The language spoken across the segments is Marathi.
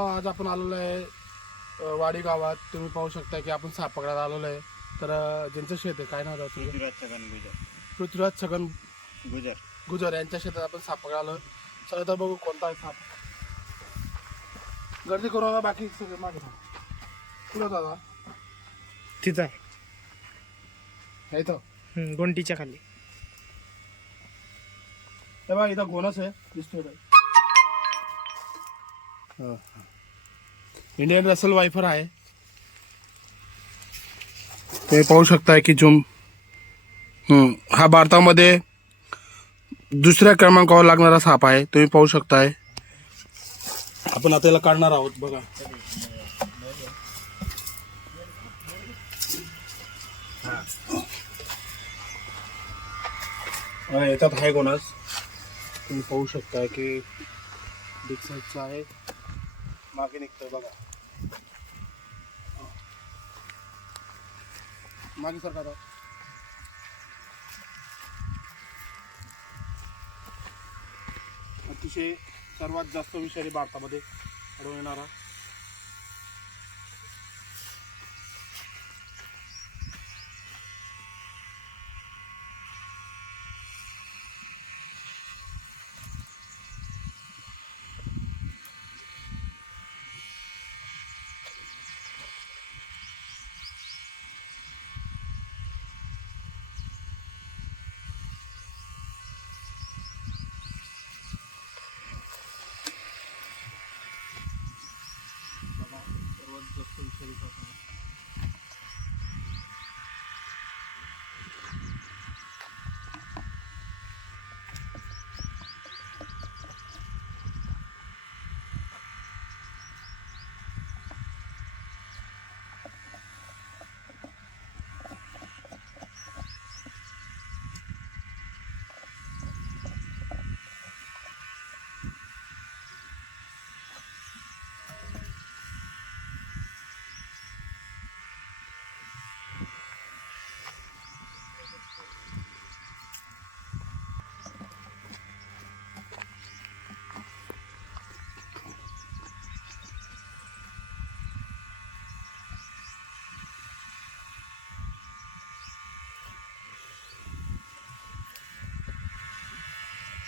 आज आपण आलेलो आहे वाडी गावात. तुम्ही पाहू शकता की आपण साप पकडायला आलेलो आहे. तर ज्यांचं शेत आहे काय नाव आहे तुझं? पृथ्वीराज छगन गुजर पृथ्वीराज छगन गुजर. गुजर यांच्या शेतात आपण साप पकडायला आलो. चला तर बघू कोणता आहे साप. गर्दी करू नका बाकी सगळे मागे. कुठं दादा? तिथं आहे. हे इथं? गोंटीच्या खाली. हे बघा इथं गोनस आहे. दिसतोय. काय इंडियन रसल वायफर आहे. तुम्ही पाहू शकताय की झुम. हा भारतामध्ये दुसऱ्या क्रमांकावर लागणारा साप आहे. तुम्ही पाहू शकताय. आपण आता याला काढणार आहोत बघा. येतात आहे कोणाच तुम्ही पाहू शकता की बिग साईजचा आहे. मागे निघतोय बघा मागे सर अतिशय सर्वात जास्त विषारी भारतामध्ये आढळून येणारा बघा सर्वात जास्त विषारी साप आहे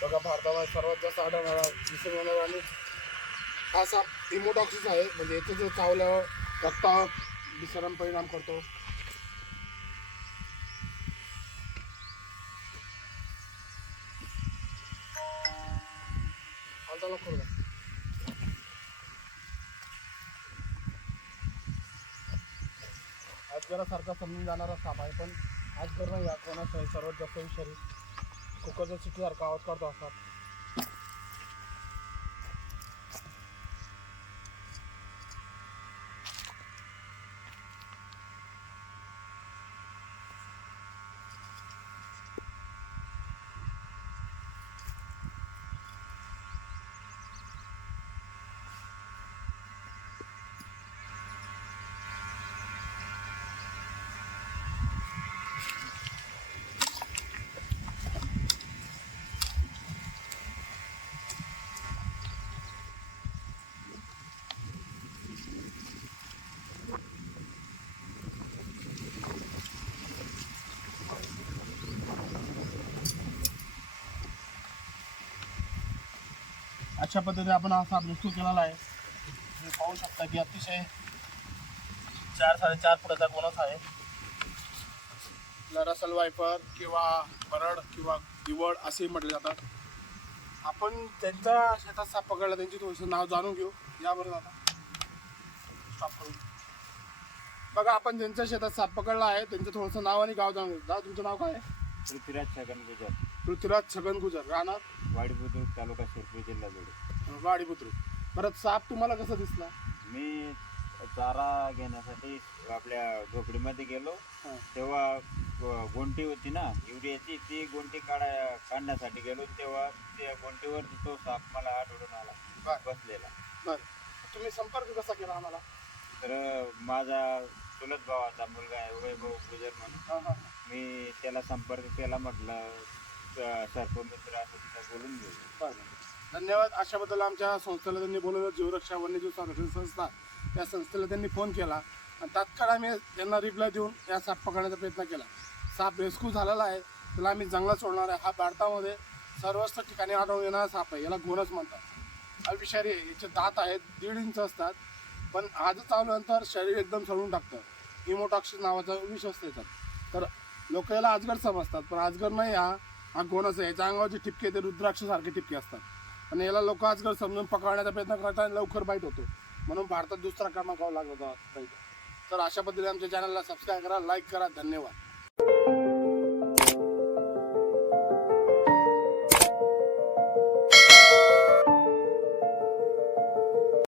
बघा भारतामध्ये सर्वात जास्त आढळणारा दिसून येणार आणि असा इमोटॉक्सिस आहे. म्हणजे याचं जो चावल्यावर रक्तावर विसरण परिणाम करतो. हालचाल समजून जाणारा साप आहे पण आज नाही या कोणाचा आहे सर्वात जास्त विषारी кукоза ситилер кабат картасат अशा पद्धतीने आपण हा साप रेस्क्यू केलेला आहे. तुम्ही पाहू शकता की अतिशय चार साडेचार फुटाचा कोणच आहे. रसल वायपर किंवा बरड किंवा दिवड असेही म्हटले जातात. आपण त्यांच्या शेतात साप पकडला त्यांची थोडंसं नाव जाणून घेऊ. यावर आता बघा आपण ज्यांच्या शेतात साप पकडला आहे त्यांचं थोडंसं नाव आणि गाव जाणून घेऊ. दादा तुमचं नाव काय आहे? पृथ्वीराज छगन गुजर पृथ्वीराज छगन गुजर राहणार? वाडी बुद्रुक तालुका शिरपूर जिल्हा बीड. वाडी बुद्रुक परत साप तुम्हाला कसा दिसला? मी चारा घेण्यासाठी आपल्या झोपडीमध्ये गेलो. हां. तेव्हा ग- गोंटी होती ना युरियाची ती गोंटी काढा काढण्यासाठी गेलो. तेव्हा त्या गोंटीवर तो साप मला आढळून आला बर. बसलेला. बर. तुम्ही संपर्क कसा केला आम्हाला? तर माझा चुलत भावाचा मुलगा आहे वैभव गुजर म्हणून. हां हां. मी त्याला संपर्क केला म्हटलं स- बोलून घेऊ. बरं धन्यवाद. अशाबद्दल आमच्या संस्थेला त्यांनी बोलवलं. जीवरक्षा वन्यजीव संरक्षण संस्था त्या संस्थेला त्यांनी फोन केला. आणि तात्काळ आम्ही त्यांना रिप्लाय देऊन या साप पकडण्याचा प्रयत्न केला. साप रेस्क्यू झालेला आहे. त्याला आम्ही जंगलात सोडणार आहे. हा भारतामध्ये सर्वच ठिकाणी आढळून येणारा साप आहे. याला घोणच म्हणतात. अविषारी आहे. याचे दात आहेत. दीड इंच असतात. पण आज चावल्यानंतर शरीर एकदम सडून टाकतं. हिमोटॉक्सिस नावाचा विष असतो तर लोक याला आजगर समजतात. पण आजगर नाही हा. हा गोणच आहे. याच्या अंगावरचे ठिपके ते रुद्राक्षसारखे ठिपके असतात. आणि याला लोक आजकाल समजून पकडण्याचा प्रयत्न करतात आणि लवकर बाईट होतो. म्हणून भारतात दुसरा क्रमांकावर लागला होता. तर अशा पद्धतीने आमच्या चॅनलला सबस्क्राईब करा लाईक करा. धन्यवाद.